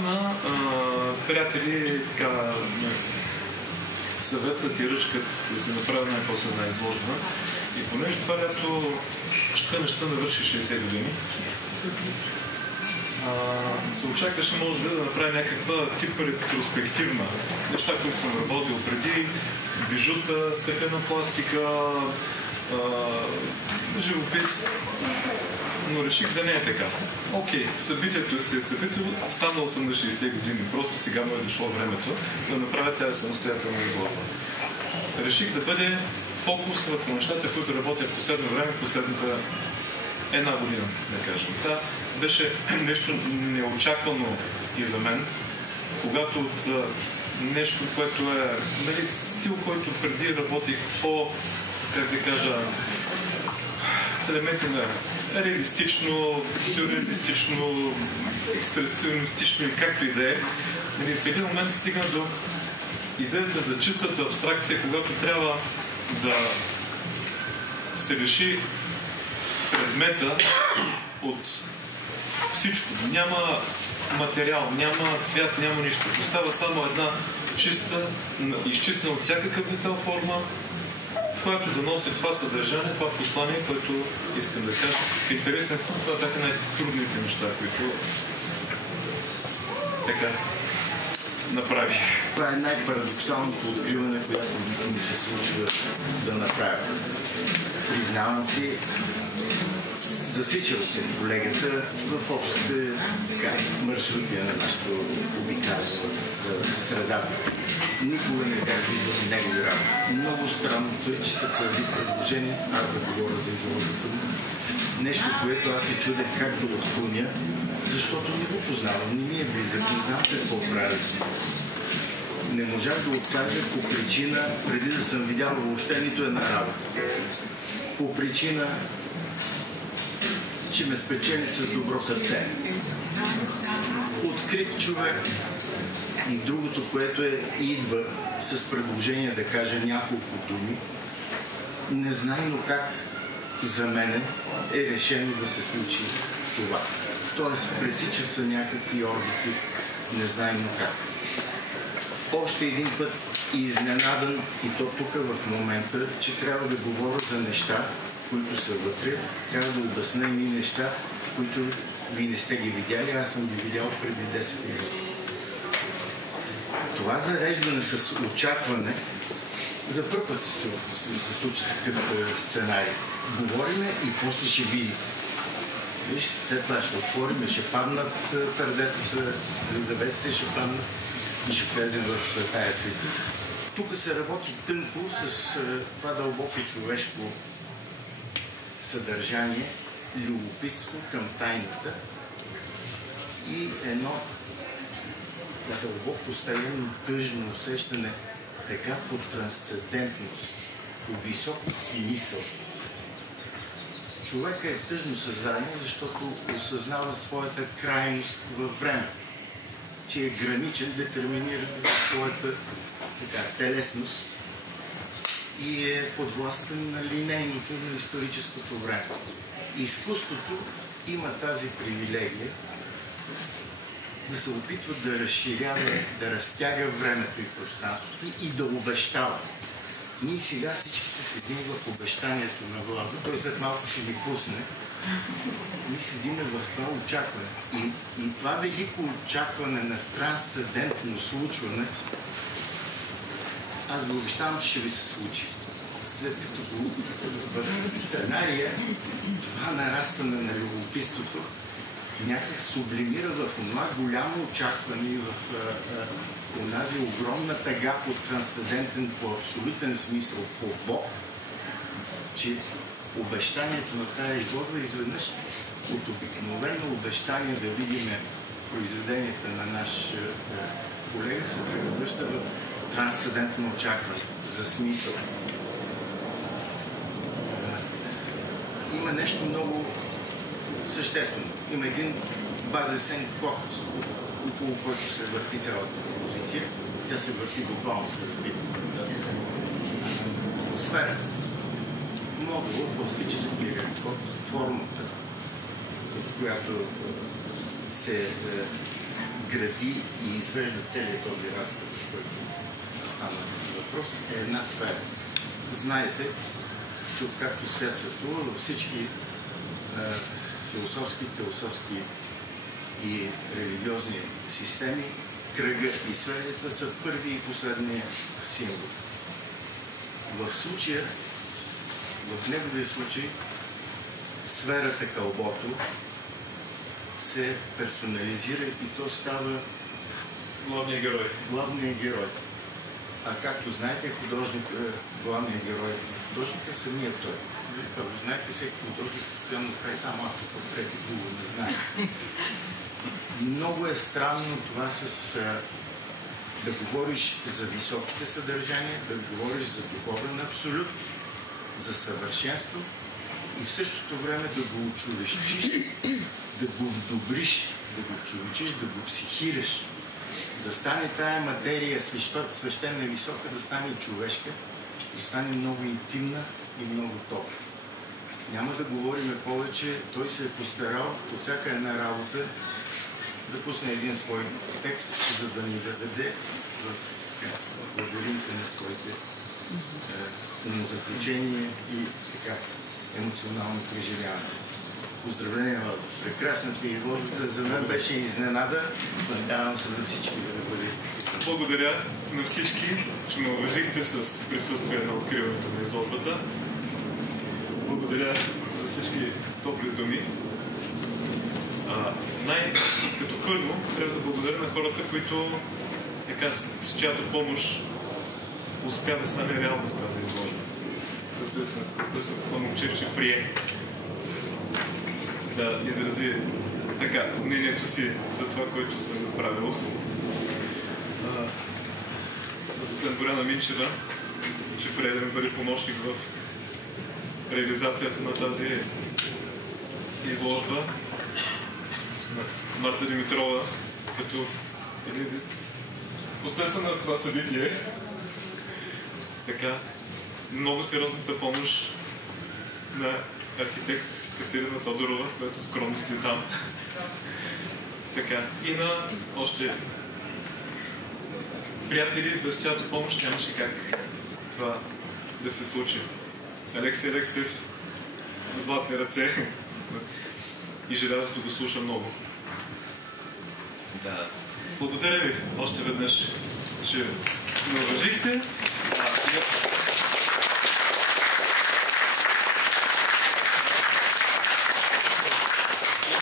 отдавна приятели така съветват и ръчкат да се направи най-после една изложба. И понеже това лято ще навърши 60 години, се очакваше може да направи някаква тип ретроспективна. Неща, които съм работил преди, бижута, стеклена пластика, живопис, но реших да не е така. Окей, събитието се е събитието, станал съм на 60 години, просто сега му е дошло времето да направя тази самостоятелна изложба. Реших да бъде фокус върху нещата, които работя в последно време, последната една година, да кажем. Това беше нещо неочаквано и за мен, когато от нещо, което е стил, който преди работих по, как да кажа, с елементи на реалистично, сюрреалистично, експресионистично и както и да е. В един момент стигна до идеята за чистата абстракция, когато трябва да се реши предмета от всичко. Няма материал, няма цвят, няма нищо. Остава само една чиста, изчистена от всякакъв детал форма, която да носи това съдържание, това послание, което искам да кажа. Интересен съм, това бяха най-трудните неща, които така направих. Това е най-парадоксалното откриване, което ми се случва да направя. Признавам си, засичал се колегата в общите маршрути на нашето обикаляне в средата. Никога не бях виждал негови работи. Много странното е, че се появи предложение аз да говоря за изложбата. Нещо, което аз се чудех как да отклоня, защото не го познавам, не ми е близък, не знам какво прави. Не можах да откажа по причина, преди да съм видял въобще нито една работа. По причина, че ме спечели с добро сърце. Открит човек. И другото, което идва с предложение да кажа няколко думи, незнайно как за мене е решено да се случи това. Тоест, пресичат се някакви орбити, незнайно как. Още един път изненадан, и то тук в момента, че трябва да говоря за неща, които са вътре, трябва да обясня и неща, които вие не сте ги видяли, аз съм ги видял преди 10 минути. Това зареждане с очакване, за първ път се случи такъв сценарий. Говориме и после ще видите. Виж, след това ще отворим, ще паднат пердетата, Елизаветите ще паднат и ще влезем в Светая Свети. Тук се работи тънко с това дълбоко човешко съдържание, любопитство към тайната и едно дълбоко стаено тъжно усещане така по трансцендентност, по висок смисъл. Човека е тъжно създание, защото осъзнава своята крайност във време, че е граничен, детерминира своята телесност и е подвластен на линейното, на историческото време. Изкуството има тази привилегия да се опитва да разширява, да разтяга времето и пространството и да обещава. Ние сега всичките седим в обещанието на Владо, той след малко ще ни пусне. Ние седим в това очакване. И това велико очакване на трансцендентно случване, аз ви обещавам, че ще ви се случи. След като в сценария това нарастване на любопитството някак сублимира в това голямо очакване и в онази огромна тъга по трансцендентен, по абсолютен смисъл, по Бог, че обещанието на тая изложба изведнъж от обикновено обещание да видим произведенията на наш колега се превръща в трансцендентно очакване за смисъл. Има нещо много съществено. Има един базисен код, около който се върти цялата композиция. Тя се върти буквално се върти. Сферата. Модул, пластически код, формата, от която се гради и извежда целият този разказ, за който стана въпрос, е една сфера. Знаете, че откакто свят светува, във всички философски, теософски и религиозни системи, кръга и сферата са първи и последния символ. В случая, в неговия случай, сферата кълбото се персонализира и то става главният герой. Главният герой. А както знаете, главният герой на художника е самият той. Първо, знаете, всеки художник постоянно прави само автопортрети, друго не знае. Много е странно това да говориш за високите съдържания, да говориш за духовен абсолют, за съвършенство и в същото време да го очовещиш, да го вдобриш, да го човечиш, да го психираш, да стане тая материя свещена и висока, да стане и човешка, да стане много интимна и много топла. Няма да говорим повече, той се е постарал от всяка една работа да пусне един свой текст, за да ни даде в лабиринта на своите умозаключения и така емоционално преживяване. Поздравления, Владо. Прекрасната изложба за мен беше изненада. Надявам се за всички да бъде. Благодаря на всички, че ме уважихте с присъствие на откриването на изложбата. Благодаря за всички топли думи. Като първо, трябва да благодаря на хората, които с чиято помощ успя да стане реалност тази изложба. Разбира се, професор Памукчевич прие да изрази мнението си за това, което съм направил. Доцент Боряна Минчева, че прие да ми бъде помощник в реализацията на тази изложба. Марта Димитрова, като посредством на това събитие, много сериозната помощ на архитект Катерина Тодорова, която скромно стои там. И на още приятели, без чиято помощ нямаше как това да се случи. Алексей Алексев, златни ръце и желязото го слуша много. Благодаря ви още веднъж, че ме уважихте.